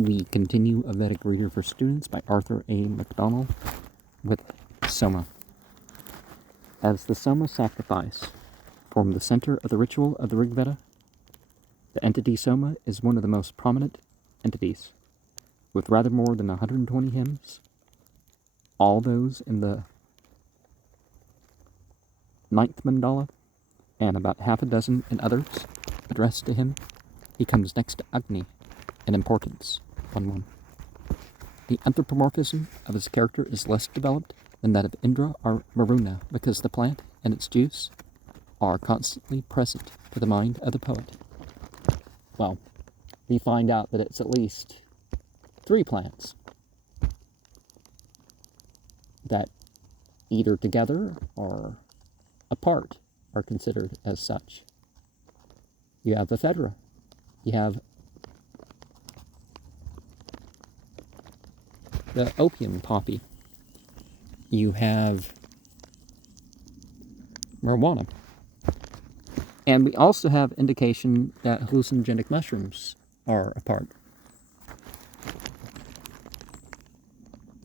We continue A Vedic Reader for Students by Arthur A. Macdonell with Soma. As the Soma sacrifice formed the center of the ritual of the Rig Veda, the entity Soma is one of the most prominent entities, with rather more than 120 hymns, all those in the 9th mandala, and about half a dozen in others addressed to him. He comes next to Agni in importance. 1-1. The anthropomorphism of his character is less developed than that of Indra or Varuna, because the plant and its juice are constantly present to the mind of the poet. Well, we find out that it's at least 3 plants that either together or apart are considered as such. You have ephedra. You have the opium poppy. You have marijuana. And we also have indication that hallucinogenic mushrooms are a part,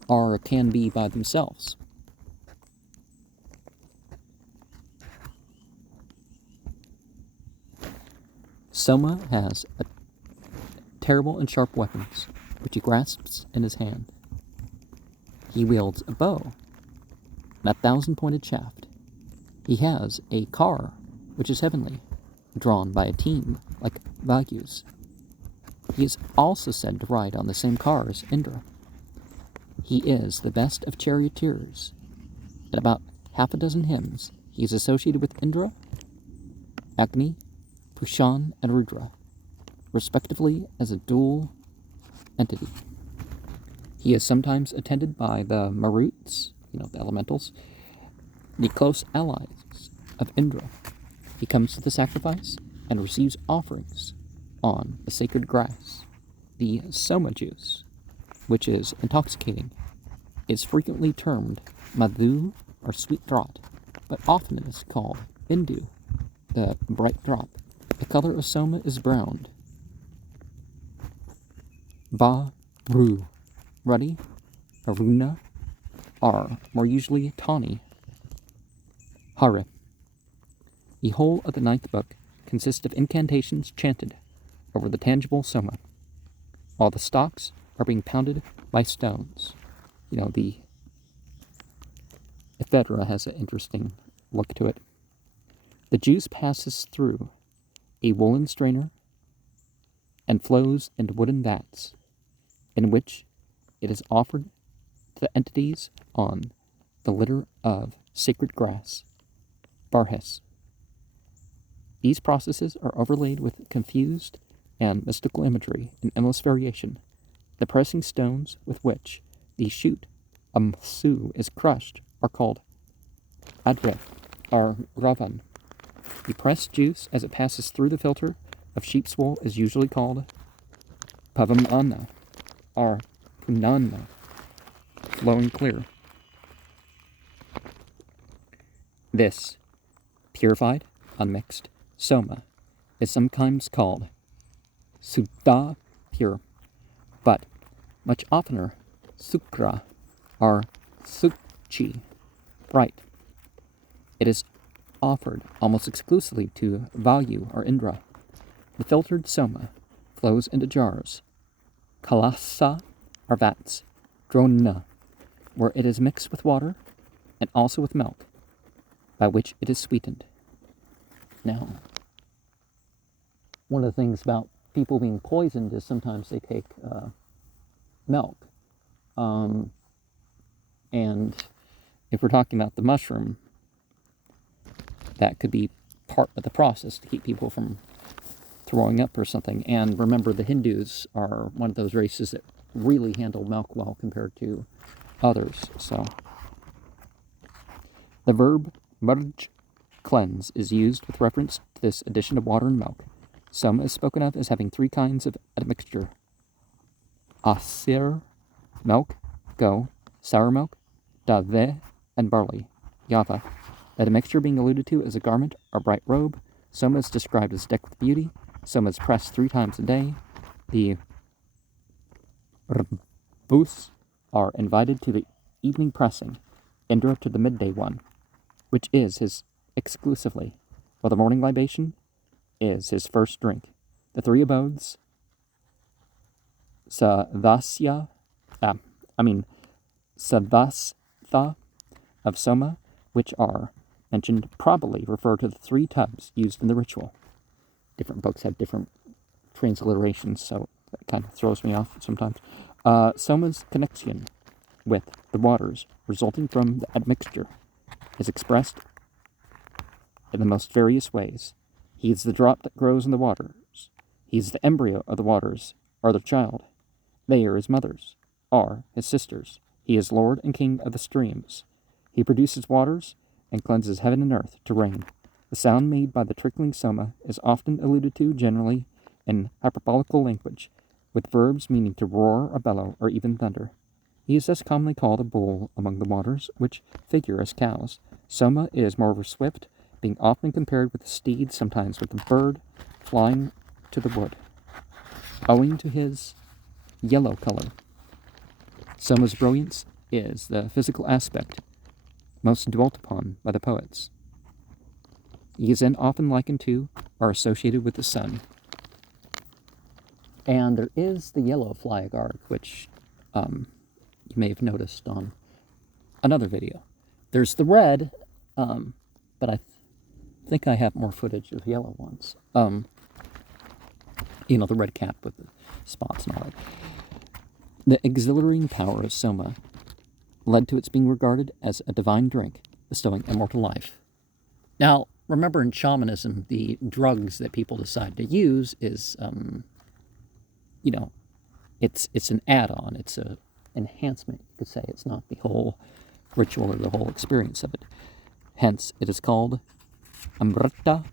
or can be by themselves. Soma has terrible and sharp weapons, which he grasps in his hand. He wields a bow and a 1,000-pointed shaft. He has a car, which is heavenly, drawn by a team like Values. He is also said to ride on the same car as Indra. He is the best of charioteers. In about half a dozen hymns, he is associated with Indra, Agni, Pushan, and Rudra, respectively as a dual entity. He is sometimes attended by the Maruts, the elementals, the close allies of Indra. He comes to the sacrifice and receives offerings on the sacred grass. The Soma juice, which is intoxicating, is frequently termed madhu or sweet draught, but often it is called Indu, the bright drop. The color of Soma is brown. Varu, ruddy, Aruna, are more usually tawny. Hare. The whole of the 9th book consists of incantations chanted over the tangible Soma, while the stalks are being pounded by stones. The ephedra has an interesting look to it. The juice passes through a woolen strainer and flows into wooden vats, in which it is offered to the entities on the litter of sacred grass, Barhes. These processes are overlaid with confused and mystical imagery and endless variation. The pressing stones with which the shoot Amsu is crushed are called Adrev, or Ravan. The pressed juice, as it passes through the filter of sheep's wool, is usually called Pavamana, or Punana, flowing clear. This purified, unmixed Soma is sometimes called Suddha pure, but much oftener Sukra or Sukchi, bright. It is offered almost exclusively to Vayu or Indra. The filtered Soma flows into jars, Kalasa or vats, Drona, where it is mixed with water and also with milk, by which it is sweetened. Now, one of the things about people being poisoned is sometimes they take milk. And if we're talking about the mushroom, that could be part of the process to keep people from throwing up or something. And remember, the Hindus are one of those races that really handle milk well compared to others. So, the verb marj, cleanse, is used with reference to this addition of water and milk. Soma is spoken of as having 3 kinds of admixture: asir, milk; go, sour milk; dave, and barley, yava. That admixture being alluded to as a garment or bright robe. Soma is described as decked with beauty. Soma is pressed 3 times a day. The Booths are invited to the evening pressing, Indra to the midday one, which is his exclusively, while the morning libation is his first drink. The three abodes, Sadvastha of Soma, which are mentioned, probably refer to the three tubs used in the ritual. Different books have different transliterations, so that kind of throws me off sometimes. Soma's connection with the waters resulting from the admixture is expressed in the most various ways. He is the drop that grows in the waters. He is the embryo of the waters, or their child. They are his mothers, are his sisters. He is Lord and King of the streams. He produces waters and cleanses heaven and earth to rain. The sound made by the trickling Soma is often alluded to generally in hyperbolical language, with verbs meaning to roar or bellow or even thunder. He is thus commonly called a bull among the waters, which figure as cows. Soma is moreover swift, being often compared with a steed, sometimes with a bird flying to the wood, owing to his yellow color. Soma's brilliance is the physical aspect most dwelt upon by the poets. He is then often likened to or associated with the sun. And there is the yellow fly guard, which you may have noticed on another video. There's the red, but I think I have more footage of yellow ones. The red cap with the spots and all that. The exhilarating power of Soma led to its being regarded as a divine drink, bestowing immortal life. Now, remember in shamanism, the drugs that people decide to use is, it's an add-on. It's an enhancement, you could say. It's not the whole ritual or the whole experience of it. Hence, it is called Amrita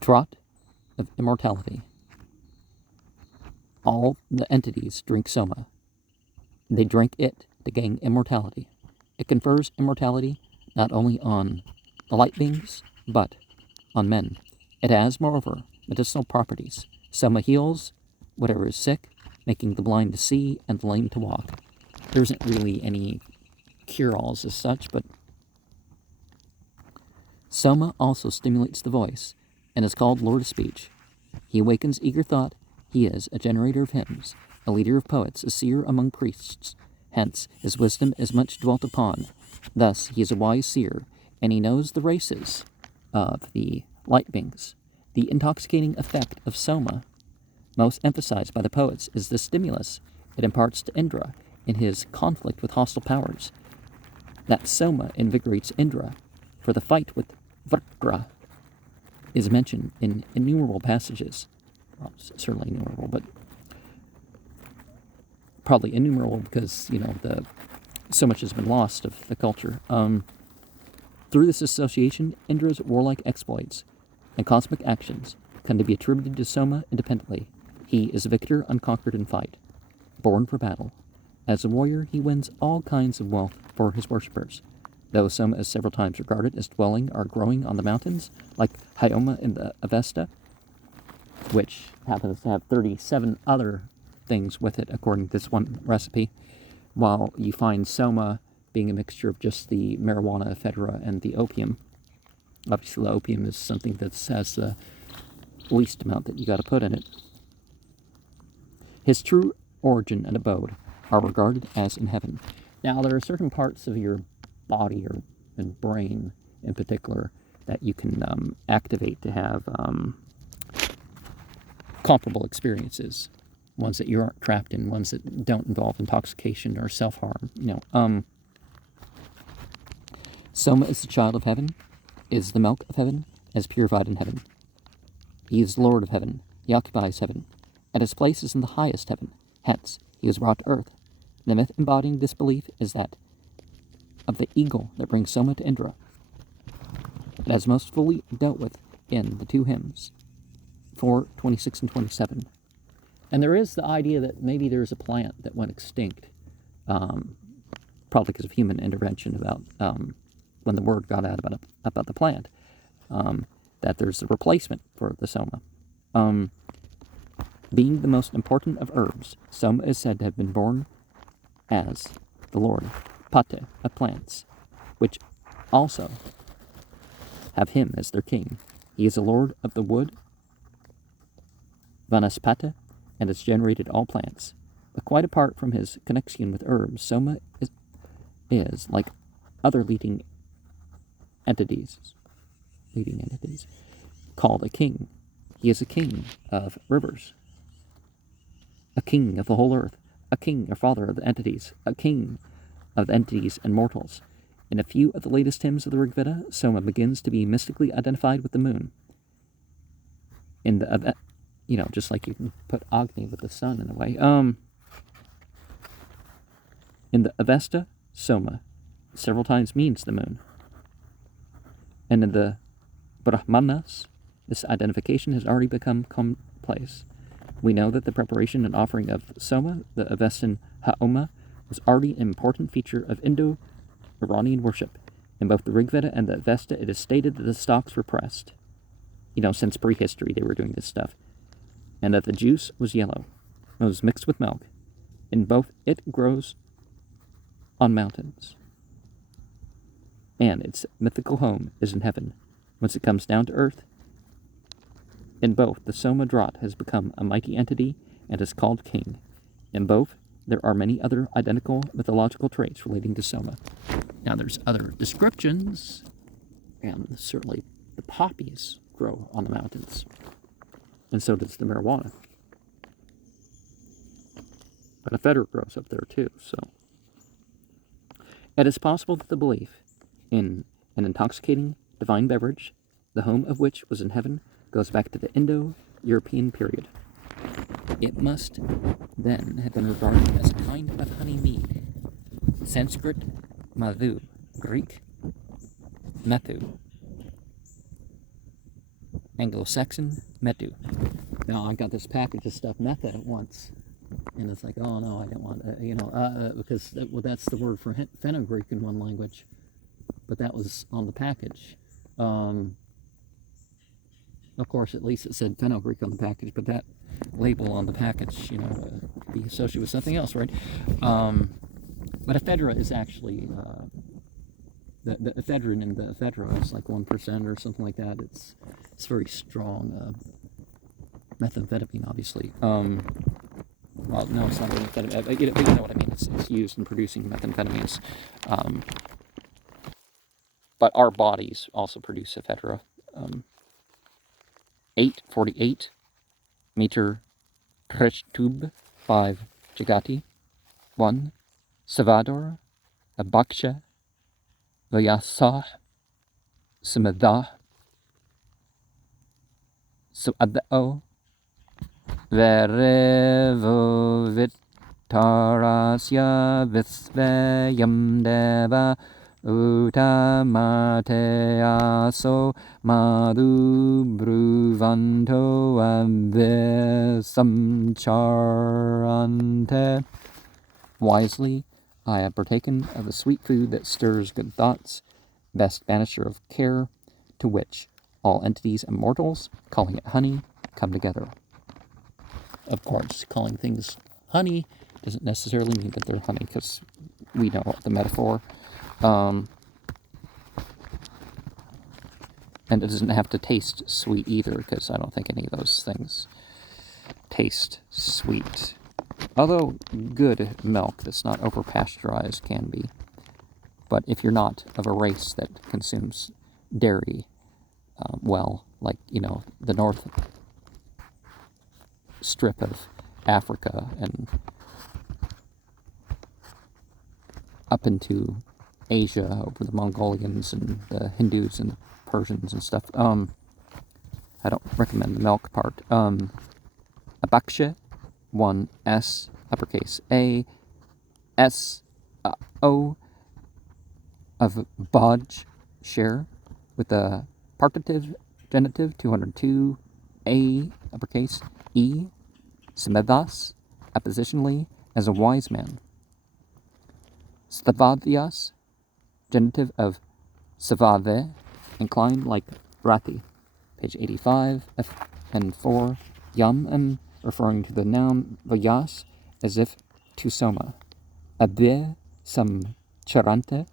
Draught of Immortality. All the entities drink Soma. They drink it to gain immortality. It confers immortality not only on the light beings, but on men. It has, moreover, medicinal properties. Soma heals whatever is sick, making the blind to see and the lame to walk. There isn't really any cure-alls as such, but Soma also stimulates the voice and is called Lord of Speech. He awakens eager thought. He is a generator of hymns, a leader of poets, a seer among priests. Hence, his wisdom is much dwelt upon. Thus, he is a wise seer, and he knows the races of the light beings. The intoxicating effect of Soma, most emphasized by the poets, is the stimulus it imparts to Indra in his conflict with hostile powers. That Soma invigorates Indra for the fight with Vajra is mentioned in innumerable passages. Well, certainly innumerable, but probably innumerable because, so much has been lost of the culture. Through this association, Indra's warlike exploits and cosmic actions can be attributed to Soma independently. He is a victor unconquered in fight, born for battle. As a warrior, he wins all kinds of wealth for his worshippers. Though Soma is several times regarded as dwelling or growing on the mountains, like Hyoma in the Avesta, which happens to have 37 other things with it, according to this one recipe, while you find Soma being a mixture of just the marijuana, ephedra, and the opium. Obviously, the opium is something that has the least amount that you got to put in it. His true origin and abode are regarded as in heaven. Now, there are certain parts of your body and brain in particular that you can activate to have comparable experiences, ones that you aren't trapped in, ones that don't involve intoxication or self-harm. Soma is the child of heaven, is the milk of heaven, as purified in heaven. He is Lord of heaven, he occupies heaven, and his place is in the highest heaven. Hence, he was brought to earth. The myth embodying this belief is that of the eagle that brings Soma to Indra. It is most fully dealt with in the two hymns, 4:26 and 27. And there is the idea that maybe there's a plant that went extinct, probably because of human intervention about when the word got out about the plant, that there's a replacement for the Soma. Being the most important of herbs, Soma is said to have been born as the lord Pate of plants, which also have him as their king. He is a lord of the wood, Vanaspati, and has generated all plants. But quite apart from his connection with herbs, Soma is like other leading entities, called a king. He is a king of rivers, a king of the whole earth, a king or father of the entities, a king of the entities and mortals. In a few of the latest hymns of the Rig Veda, Soma begins to be mystically identified with the moon. In the, just like you can put Agni with the sun in a way. In the Avesta, Soma several times means the moon. And in the Brahmanas, this identification has already become commonplace. We know that the preparation and offering of Soma, the Avestan Haoma, was already an important feature of Indo-Iranian worship. In both the Rig Veda and the Avesta, it is stated that the stalks were pressed. Since prehistory they were doing this stuff. And that the juice was yellow. It was mixed with milk. In both, it grows on mountains. And its mythical home is in heaven. Once it comes down to earth, in both, the Soma Drat has become a mighty entity and is called king. In both, there are many other identical mythological traits relating to Soma. Now, there's other descriptions, and certainly the poppies grow on the mountains, and so does the marijuana. But ephedra grows up there too, so. It is possible that the belief in an intoxicating divine beverage, the home of which was in heaven, goes back to the Indo-European period. It must then have been regarded as a kind of honey mead. Sanskrit, madhu, Greek, methu, Anglo-Saxon, metu. Now, I got this package of stuff method at once, and it's like, oh no, I don't want, because that's the word for fenugreek in one language, but that was on the package. Of course, at least it said fenugreek on the package, but that label on the package, could be associated with something else, right? But ephedra is actually, the ephedrine in the ephedra is like 1% or something like that. It's very strong. Methamphetamine, obviously. Well, no, it's not methamphetamine, but you know what I mean. It's used in producing methamphetamines. But our bodies also produce ephedra. 848 meter Preshtub 5 Jagati 1 Savador Abaksha Vyasah Samadah Suadao Verevo Vitarasya Visvayam Deva Utamateaso Madhu Bruvanto Avisamcharante. Wisely, I have partaken of the sweet food that stirs good thoughts, best banisher of care, to which all entities and mortals, calling it honey, come together. Of course, calling things honey doesn't necessarily mean that they're honey, because we know the metaphor. And it doesn't have to taste sweet either, because I don't think any of those things taste sweet. Although good milk that's not over-pasteurized can be. But if you're not of a race that consumes dairy, like, the north strip of Africa and up into Asia over the Mongolians and the Hindus and the Persians and stuff. I don't recommend the milk part. Abaksha, 1 S, uppercase A, S, O, of Baj, share, with the partitive genitive, 202, A, uppercase E, Samedas, appositionally, as a wise man. Stavadhyas, genitive of Savave, inclined like Rati, page 85, F and 4, Yam and referring to the noun Vyas as if to Soma. Abhe sam charante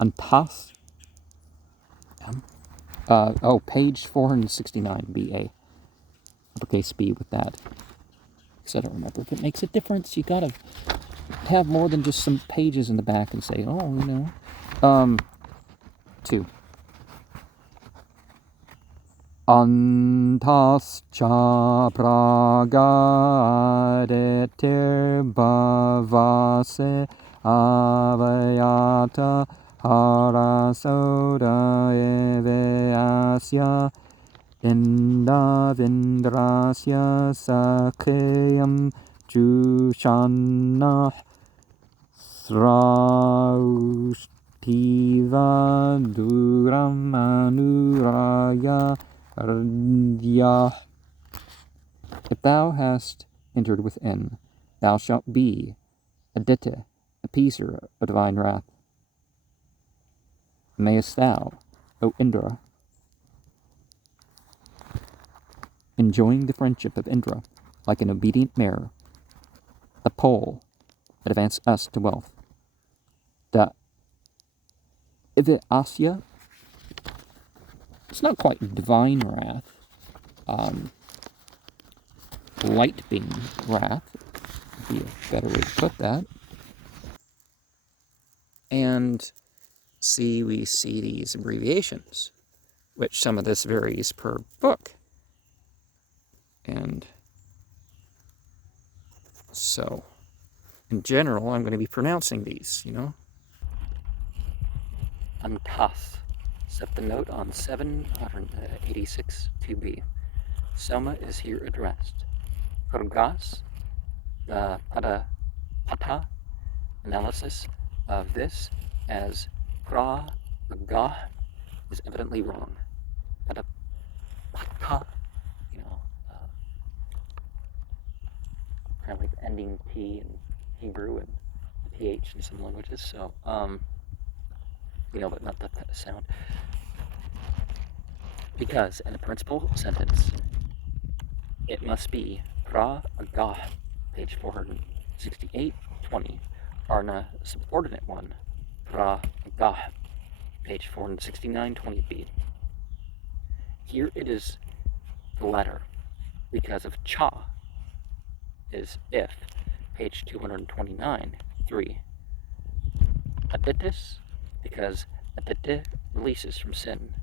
antas. Page 469, BA. Uppercase B with that. Because I don't remember if it makes a difference. You gotta have more than just some pages in the back and say, oh, you know. 2. Antascha pragadetir bhavase avayata harasoda eveasya indavindrasya sakheyam jushanah sraustiva duram anuraya. If thou hast entered within, thou shalt be a dite, appeaser of divine wrath. Mayest thou, O Indra, enjoying the friendship of Indra, like an obedient mare, the pole that advanced us to wealth. The Ivyasya, it's not quite divine wrath. Light beam wrath would be a better way to put that. And we see these abbreviations, which some of this varies per book. And so, in general, I'm going to be pronouncing these, you know. Antas, set the note on 786 2b. Soma is here addressed. Purgas, the pata analysis of this as pra gah is evidently wrong. Pata, you know, kind of like ending T in Hebrew and PH in some languages, so, you know, but not that sound. Because in the principal sentence, it must be pra agah, page 468, 20, Arna subordinate one, pra agah, page 469, 20b. Here it is the letter, because of cha is if, page 229, 3. Aditis, because adite releases from sin.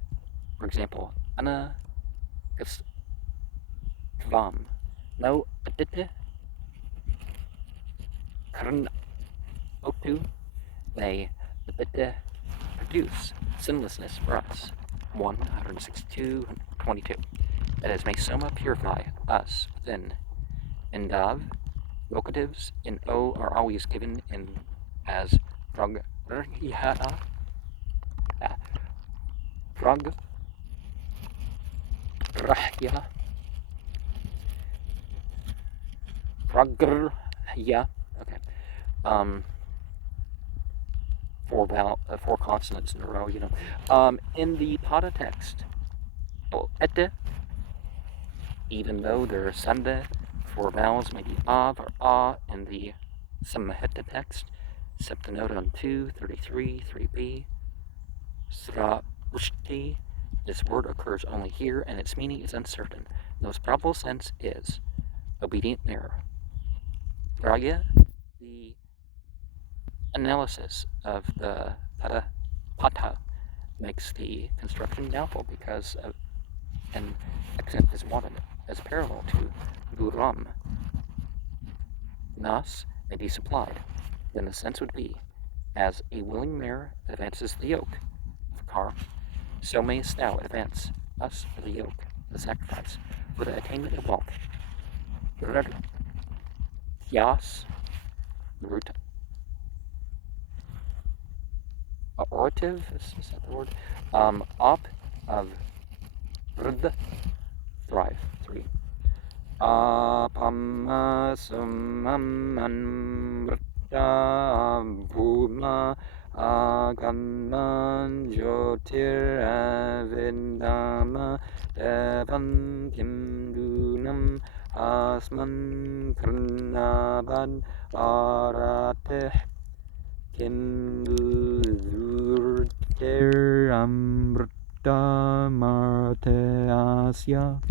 For example, ana kvam, no adite karn otu, they adite produce sinlessness for us. 162, 22. That is, may Soma purify us within. Indav, vocatives in O are always given in as pragrahya, pragrahya, okay. Four consonants in a row, you know. In the Pada text, ete, even though there are sande, 4 vowels may be av or a. In the Samahita text, septanode 2, 33, 3b, sra ushti, this word occurs only here and its meaning is uncertain. The most probable sense is obedient mirror. Raya, the analysis of the pata makes the construction doubtful because an accent is wanted as parallel to buram. Nas may be supplied. Then the sense would be, as a willing mare advances the yoke of a car, so mayest thou advance us for the yoke, the sacrifice, for the attainment of wealth. Yas, the root orative, is that the word? Op of rd, thrive, 3. Apama sumam anvrta bhuma aganan jyotir avindama devam kimdunam Asman Karnaban Arateh Kindlurter Amrta Marteasya.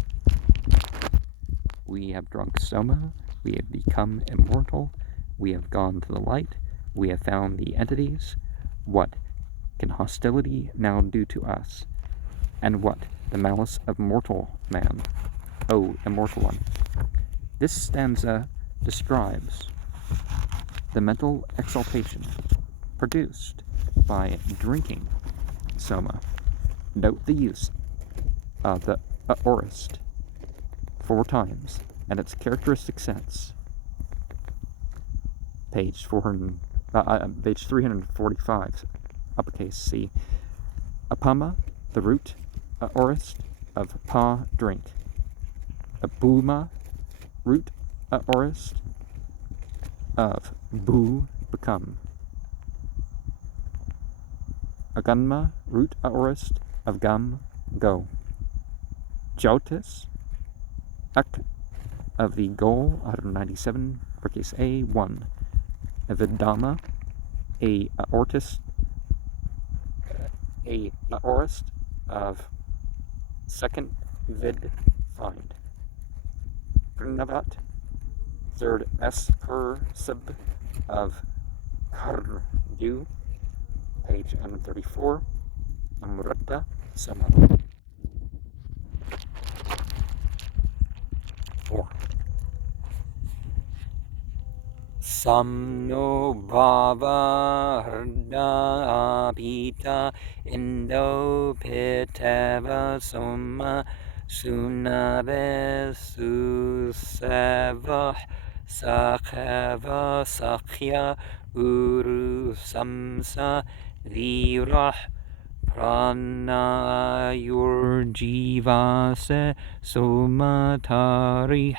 We have drunk Soma, we have become immortal, we have gone to the light, we have found the entities. What can hostility now do to us? And what the malice of mortal man? O immortal one. This stanza describes the mental exaltation produced by drinking Soma. Note the use of the aorist 4 times and its characteristic sense. Page 345, uppercase C. Apama, the root aorist of pa, drink. Abuma, root aorist of bu, become. Aganma, root aorist of gam, go. Jautis, ak, of the goal, 197, uppercase A, 1. Vidama, a aorist of second vid, find. Prinavat, third s per sub of kar, do, page 134. Amrata, Soma. 4. Samno bhava hrda apita indo pitava soma sunave susavah sakhava sakhya uru samsa virah pranayurjivase somatari.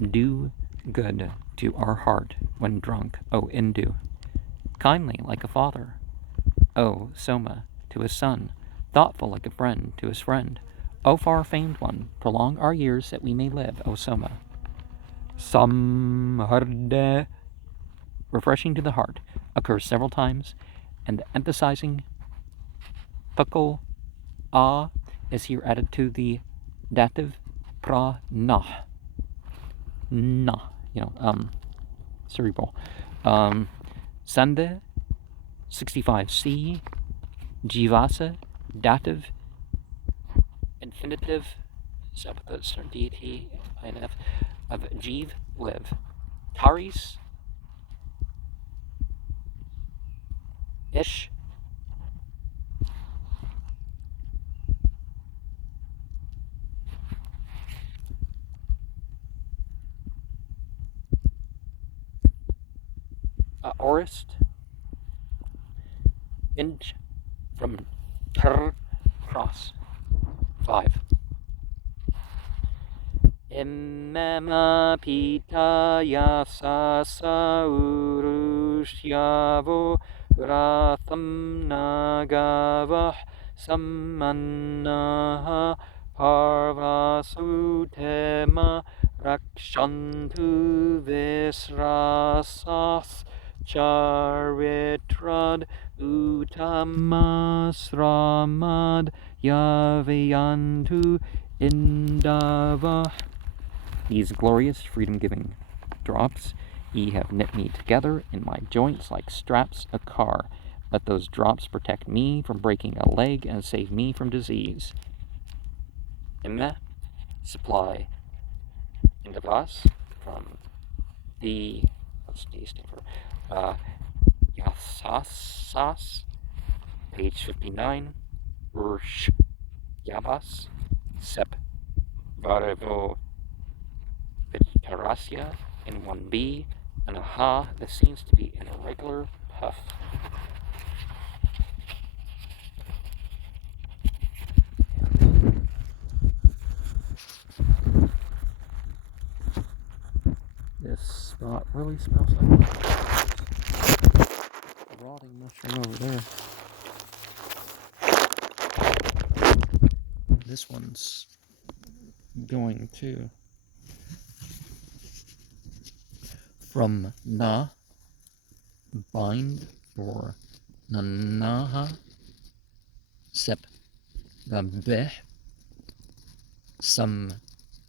Do good to our heart when drunk, O Indu, kindly like a father, O Soma, to his son, thoughtful like a friend to his friend. O far-famed one, prolong our years that we may live, O Soma. Samharde, refreshing to the heart, occurs several times, and the emphasizing pakal a is here added to the dative pra nah. Nah, cerebral. Sande, 65C, Jivasa, dative, infinitive, subpus, DT, INF, of Jiv, live. Taris, ish, aorist, inch, from ter, cross. 5. Immema pita yasasa urushyavo ratham nagavah sammannaha parvasutema rakshantu visrasas charitrad utamasramad yavayantu indava. These glorious freedom-giving drops, ye have knit me together in my joints like straps a car. Let those drops protect me from breaking a leg and save me from disease. Imme, supply. Indavas, from the, what's D stand for? Yasasas, page 59. Ursh, Yabas, Sep, Varevo, Vitarasya in 1B, and a ha that seems to be an irregular puff. This spot really smells like a rotting mushroom over there. This one's going too. from na, bind, for nanaha, sep gabeh, some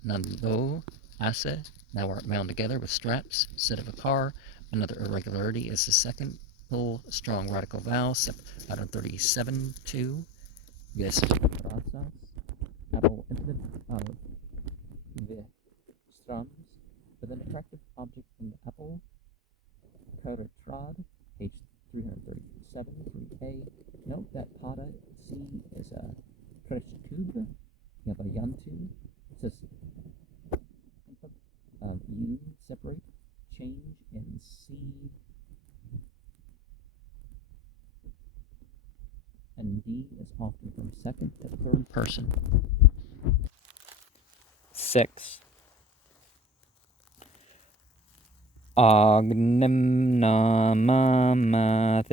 nando, ase, now are bound together with straps instead of a car. Another irregularity is the second full strong radical vowel, sep 137 2. Yes, razas, apple infinitive of the strums, with an attractive object in the apple, trad, page 337, 3a. Note that pada C is a preshtub, yabayantu. It says input of U separate, change in C and D is often from second to third person. 6. Agnim nama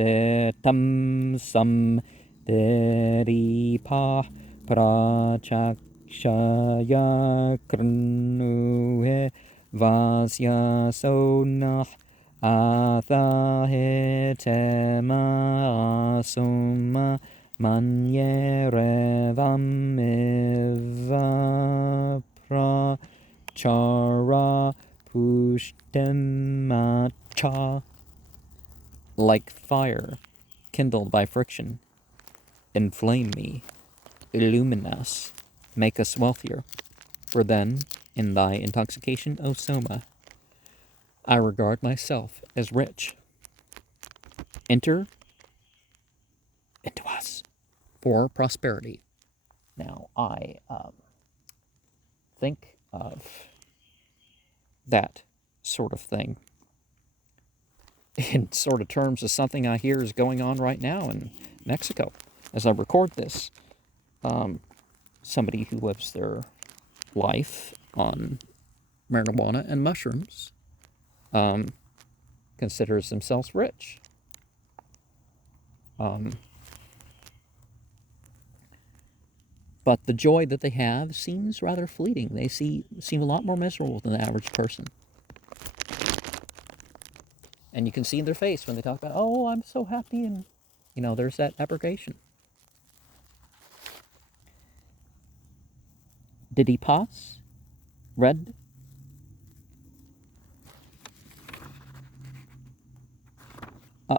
tam sam deripa prachakshaya krnuhe vasya sonah athahetema asuma manye revam eva chara pushtemacha, like fire kindled by friction, inflame me, illumine us, make us wealthier. For then, in thy intoxication, O Soma, I regard myself as rich. Enter into us for prosperity. Now, I think of that sort of thing in sort of terms of something I hear is going on right now in Mexico. As I record this, somebody who lives their life on marijuana and mushrooms considers themselves rich. But the joy that they have seems rather fleeting. They seem a lot more miserable than the average person. And you can see in their face when they talk about, oh, I'm so happy, and, there's that abrogation. Did he pass? Red?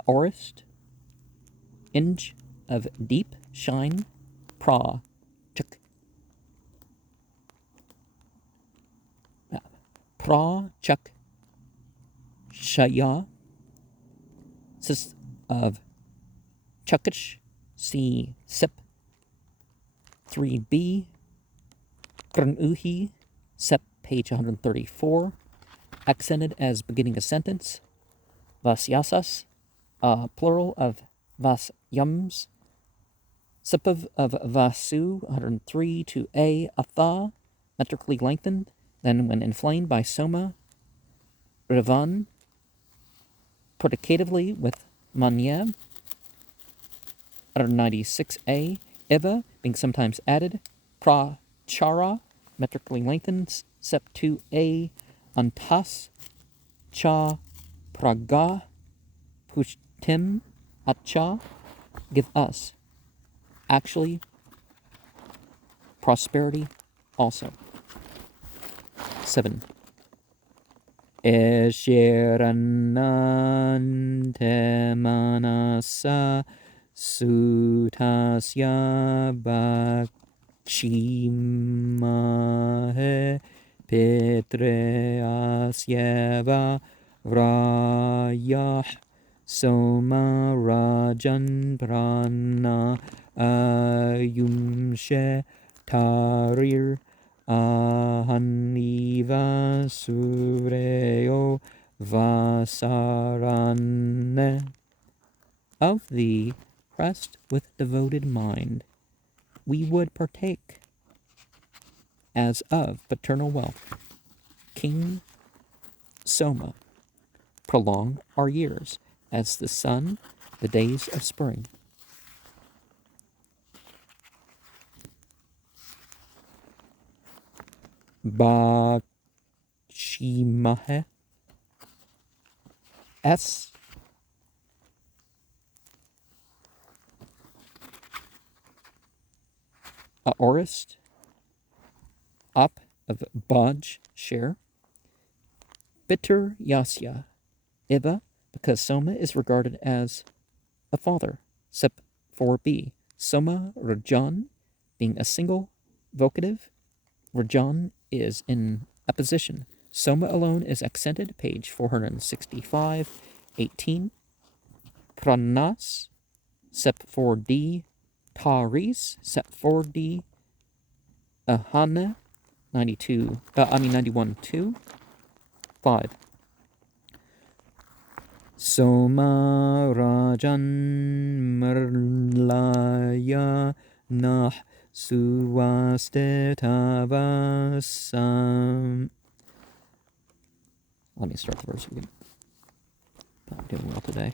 Orist? Inge of deep shine? Pra? Chuk? Pra? Chuk? Shaya? Sis of Chukish? C. Sip? 3b? Krnuhi? Sep, page 134. Accented as beginning a sentence. Vasyasas, plural of vasyams. Sipav of vasu, 103 to a, atha, metrically lengthened. Then, when inflamed by Soma, Rivan, predicatively with manye, 196a, Eva, being sometimes added. Prachara, metrically lengthened. Sep 2a, antas, cha, praga, pushtim, acha, give us. Actually, prosperity also. 7. Esheranante manasa sutasya bakshimahe petreasyeva vrayah Soma rajan prana ayumshe tarir ahaniva sureo vasarane. Of thee, pressed with devoted mind, we would partake as of paternal wealth. King Soma, prolong our years as the sun, the days of spring. Bakshimahe, S. Aorist. Up of Bodge share. Bitter Yasya. Iba, because Soma is regarded as a father. Sep 4b. Soma Rajan, being a single vocative. Rajan is in apposition. Soma alone is accented, page 465, 18. Pranas, Sep 4d. Taris, Sep 4d. Ahana, 91 2. 5. Soma Rajan Marlaya Nah Suwastetavasam. Let me start the verse again. Not doing well today.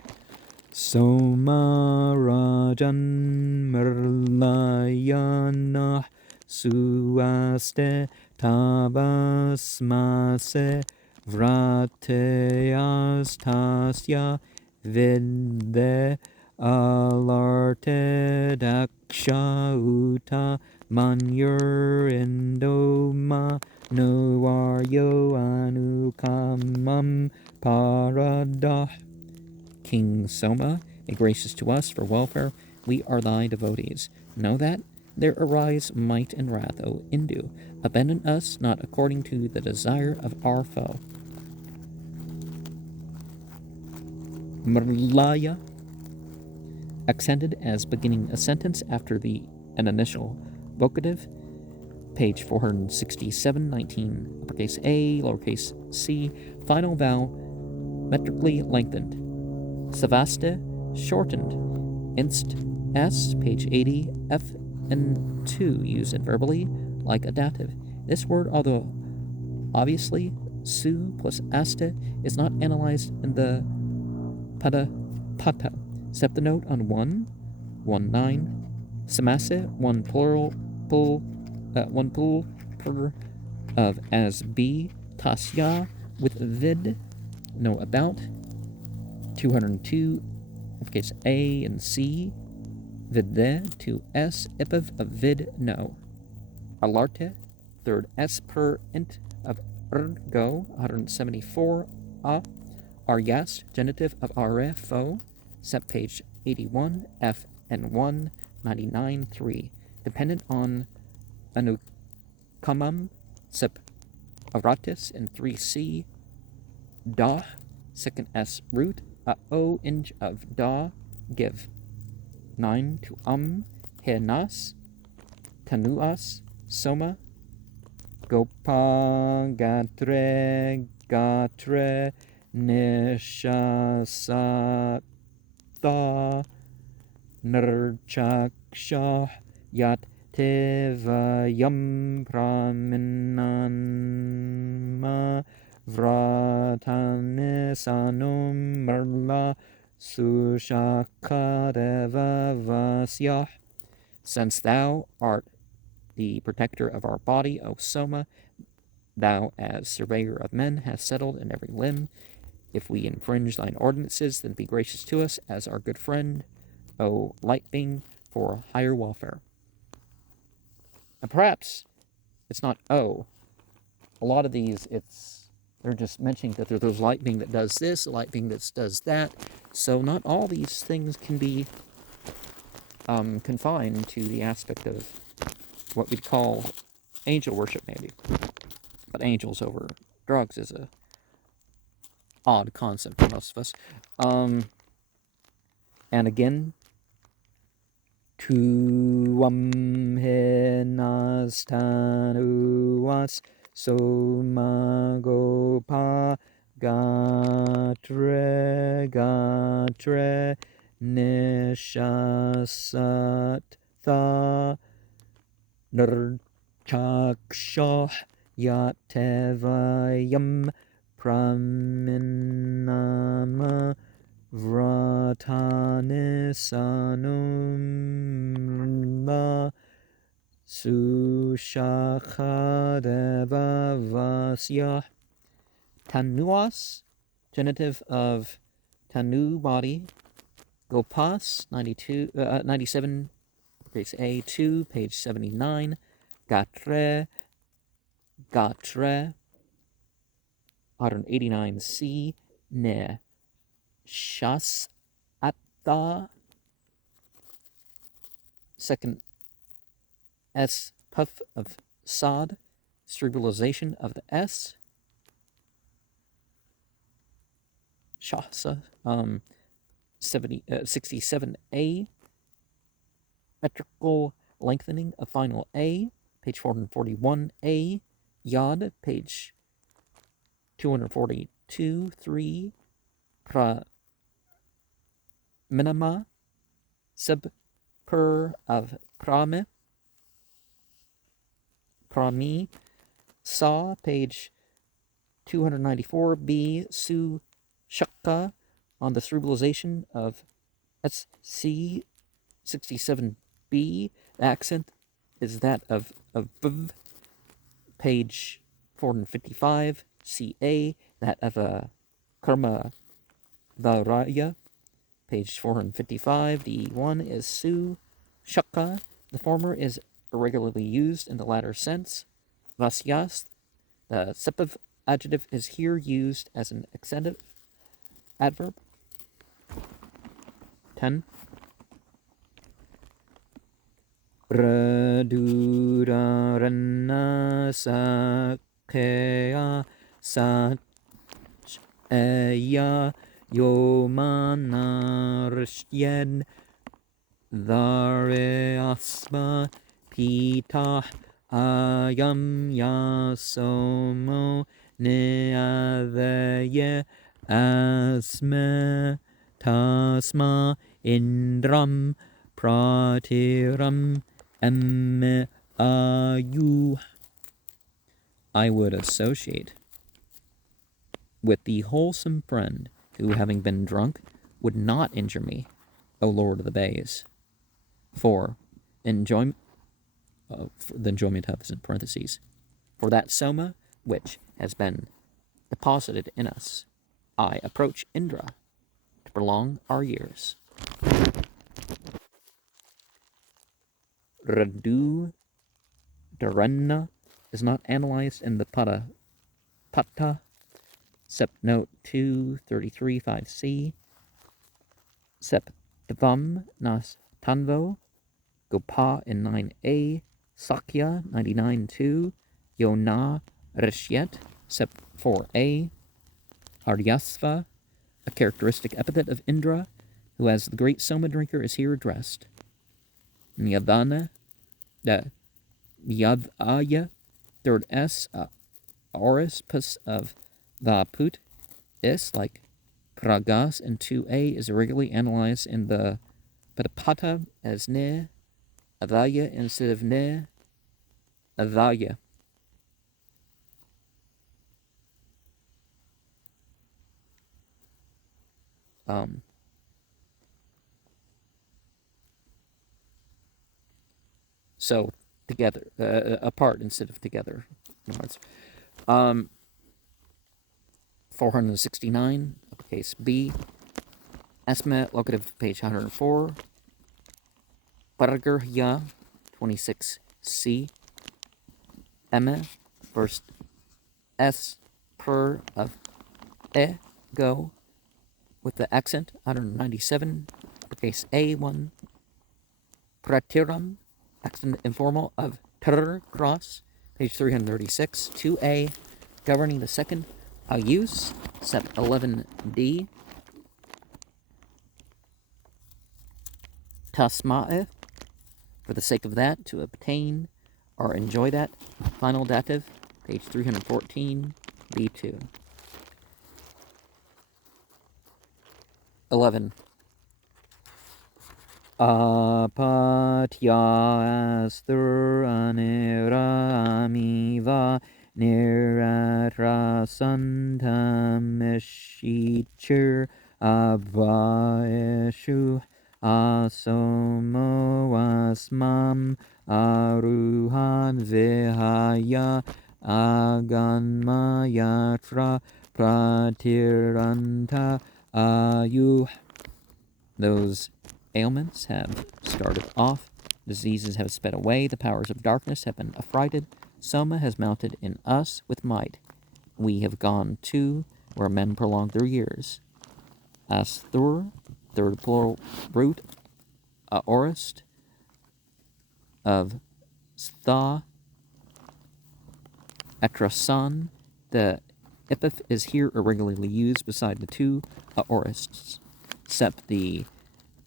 Soma Rajan Marlaya Nah Suwastetavasmase Vrateas tasya vidde alarte daksha uta manyur indoma noaryo anukamam paradah. King Soma, be gracious to us for welfare. We are thy devotees. Know that there arise might and wrath, O Indu. Abandon us not according to the desire of our foe. Mrlaya, accented as beginning a sentence after an initial vocative, page 467, 19, uppercase A, lowercase c, final vowel metrically lengthened. Savaste, shortened. Inst s, page 80, f and 2 used verbally like a dative. This word, although obviously su plus aste, is not analyzed in the pada pata. Septinote on 1, 1 9. Samase, one plural per of as b. Tasya with vid, no about. 202, uppercase A and C. Vidde, 2s, ipav of vid, no. Alarte, third s per int of ergo, 174 a. Aryas, genitive of are, fo, sep page 81, f and 1, 99 3. Dependent on anukamam, sep aratis in 3c. Da, second s root, o inch of da, give. 9 to henas, tanuas, soma, gopa, gatre, nishasata, nirchaksha, yat tevayam praminanma, vratanisanum marla, Sushakadeva Vasyah. Since thou art the protector of our body, O Soma, thou, as surveyor of men, hast settled in every limb. If we infringe thine ordinances, then be gracious to us as our good friend, O light being, for higher welfare. And perhaps it's not O. A lot of these, they're just mentioning that there's light being that does this, a light being that does that. So not all these things can be confined to the aspect of what we'd call angel worship, maybe. But angels over drugs is a odd concept for most of us. And again, tuam henastanuas Soma gopa gatre nishasatha nirchaksha yatevayam praminama vratanisanum la Sushakadeva Vasya. Tanuas, genitive of Tanu body. Gopas 97, base A2, page 79. Gatre, 189C. Ne. Shas Atta. Second S puff of Sod. Cerebralization of the S. Shasa 67A. Metrical lengthening of final A, page 441A. Yod, page 242. 3. Minima sub per of prami saw, page 294B. Su shakka on the cerebralization of SC 67B. The accent is that of v, page 455. CA, that of a karma varaya, page 455. D1 is su shakka. The former is irregularly used in the latter sense. Vasyas, the septive adjective, is here used as an accentive adverb. 10. Radura ranna sakya sat eya yomanarshyen dhare asma pitah ayam yasomo neadaya asma tasma indram pratiram ayu. I would associate with the wholesome friend who, having been drunk, would not injure me, O Lord of the Bays. 4. The enjoyment of is in parentheses. For that Soma which has been deposited in us, I approach Indra to prolong our years. Radu Dharanna is not analyzed in the Patta, Sep note 233 5C. Sep Dvam Nas Tanvo, Gopa in 9A, Sakya 99-2, Yona Rishyet, Sep 4A, Aryasva, a characteristic epithet of Indra, who as the great Soma drinker is here addressed. Nyadana, Nyadaya, third S, Orispus of Vaput, is like Pragas in 2A, is irregularly analyzed in the Padapata as Ne, Adaya instead of Ne, Adaya. So together, apart instead of together. 469, uppercase B. Esma, locative, page 104. Paragrahya, 26C. Emma, first S per of go with the accent, 197, uppercase A1. Pratiram, accent informal of ter cross, page 336. 2A, governing the second use, sep 11D. Tasma'e, for the sake of that, to obtain or enjoy that. Final dative, page 314, B2. 11. Apatya astur anera amiva niratra santam eshichir avaeshu asomo asmam aruhan vihaya aganmayatra pratiranta Those ailments have started off. Diseases have sped away. The powers of darkness have been affrighted. Soma has mounted in us with might. We have gone to where men prolong their years. Asthur, third plural root, aorist, of Stha, Atrasan. The epithet is here irregularly used beside the two aorists, except the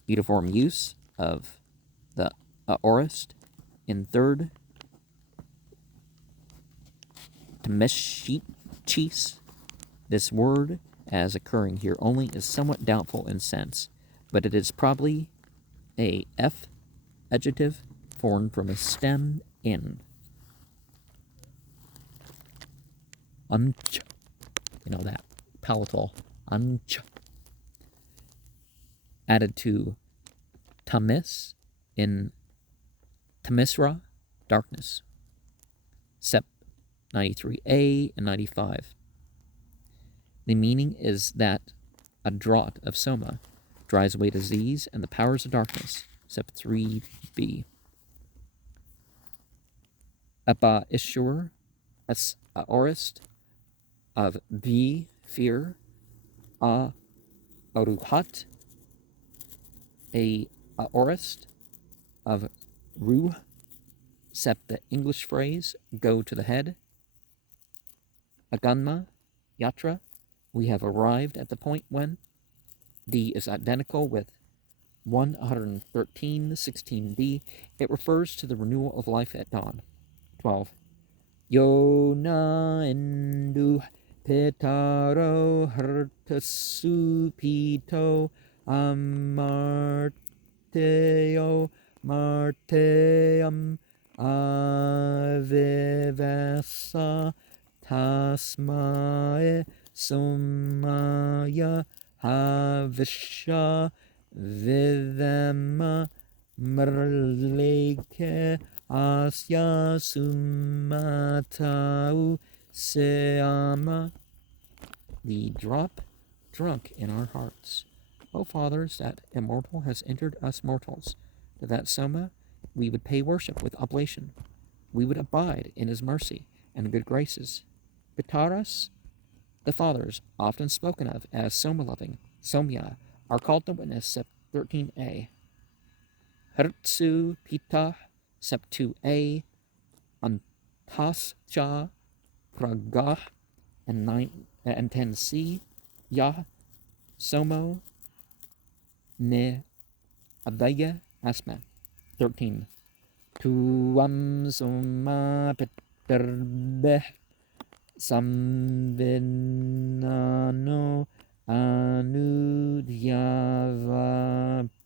uniform use of the aorist in third Temeshchis. This word, as occurring here only, is somewhat doubtful in sense, but it is probably a F adjective formed from a stem in. Unch. You know, that palatal. Unch. Added to tamis in tamisra, darkness. Sep 93a and 95. The meaning is that a draught of Soma drives away disease and the powers of darkness. Sep 3b. Abba Ishur, as aorist, of B, fear, a aruhat, a aorist, of Ru, sep the English phrase, go to the head. Aganma, yatra, we have arrived at the point when. D is identical with 113:16d. It refers to the renewal of life at dawn. 12. Yona endu petaro hertasupito amarteo marteam avivasa tasmae somaya havisha videma merleke asya sumatau seama. The drop drunk in our hearts. O fathers, that immortal has entered us mortals. To that Soma we would pay worship with oblation. We would abide in his mercy and good graces. Pitaras, the fathers, often spoken of as Soma-loving, Somya, are called to witness Sep 13a. Hertsu Pita, Sep 2a, Antascha, Pragah, and 10c, Yah, Somo, Ne, Adaya, Asma. 13. Tuam Soma Peterbeh, Samvinano Anudyava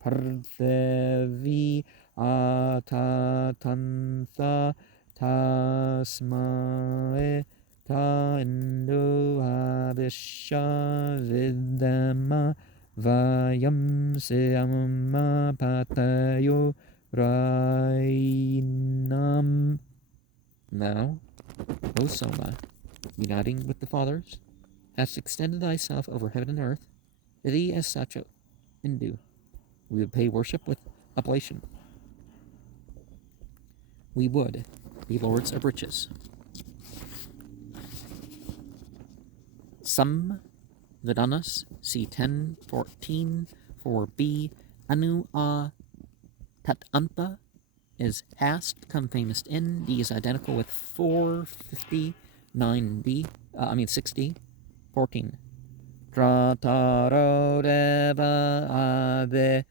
Parthevi Atatantha Tasmae Ta Indo Abisha Vidama Vayam Seama Patayo Rainam. Now, O Soma, uniting with the fathers, hast extended thyself over heaven and earth, to thee as such a Hindu. We would pay worship with oblation. We would be lords of riches. Some Vedanas, C 10:14, 4b, Anu A Tatanta is hast, come famous in. D is identical with 459b, 6d, 14. Trataro deva ave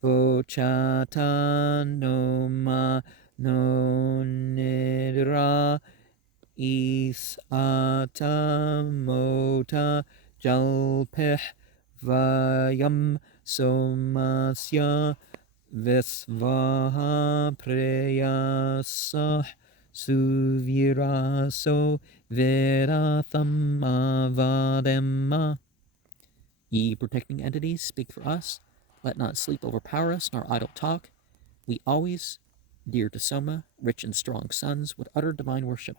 vochata noma nonidra isata mota jalpeh vayam somasya Visvaha preyasah suviraso viratham avadema. Ye protecting entities, speak for us. Let not sleep overpower us, nor idle talk. We always, dear to Soma, rich and strong sons, would utter divine worship.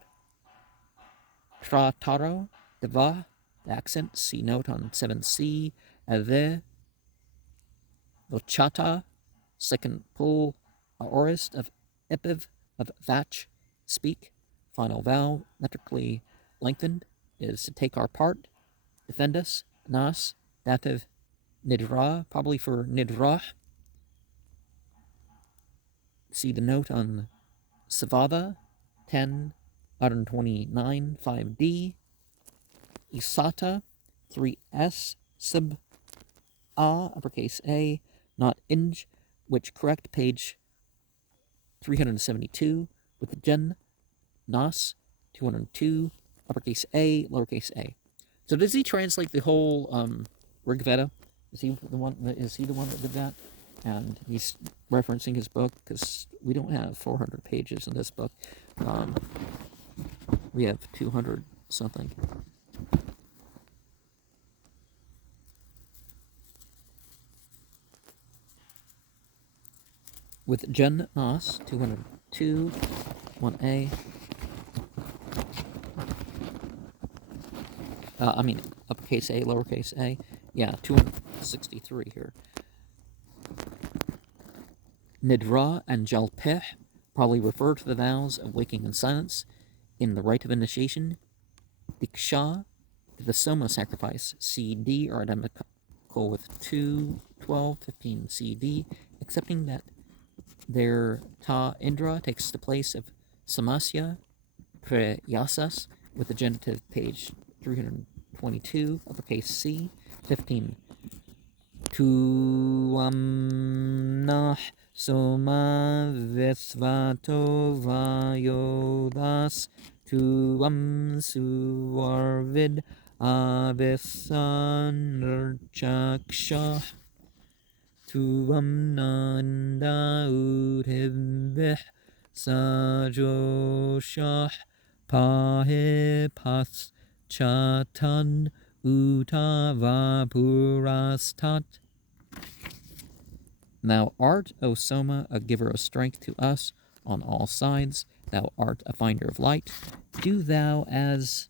Trataro, Deva, the accent, C note on 7c, Ave Vochata, second pull aorist of epiv of vach, speak, final vowel, metrically lengthened, is to take our part, defend us, nas, dative nidra, probably for nidrah. See the note on Savada, 10, 129, 5D, Isata, 3S, sub A, uppercase A, not inj, which correct page 372, with the gen, nas, 202, uppercase A, lowercase a. So does he translate the whole Rig Veda? Is he the one that did that? And he's referencing his book, because we don't have 400 pages in this book. We have 200 something. With Gen Nas, 202, 1A. Uppercase A, lowercase a. Yeah, 263 here. Nidra and Jalpeh probably refer to the vows of waking in silence in the rite of initiation. Diksha, to the Soma sacrifice. CD are identical with 2, 12, 15 CD, excepting that their Ta Indra takes the place of Samasya Prayasas with the genitive, page 322, uppercase C, 15. Tuamnah Soma Visvato Vayodas Tuam Suarvid Avisanurchaksha Tuam Nanda Udhibih Sajoshah Pahipas Chatan Utavapurastat. Thou art, O Soma, a giver of strength to us on all sides. Thou art a finder of light. Do thou, as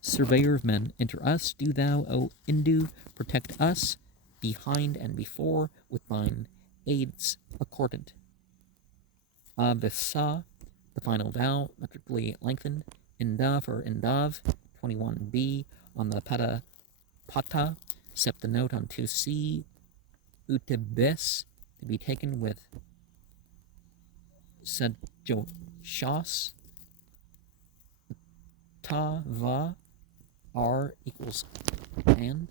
surveyor of men, enter us. Do thou, O Indu, protect us behind and before with thine aids accordant. Avisa, the final vowel, metrically lengthened. Inda for Indav, 21b on the Pata, septa on 2c. Utibis, to be taken with Sajoshas. Ta va, r equals and.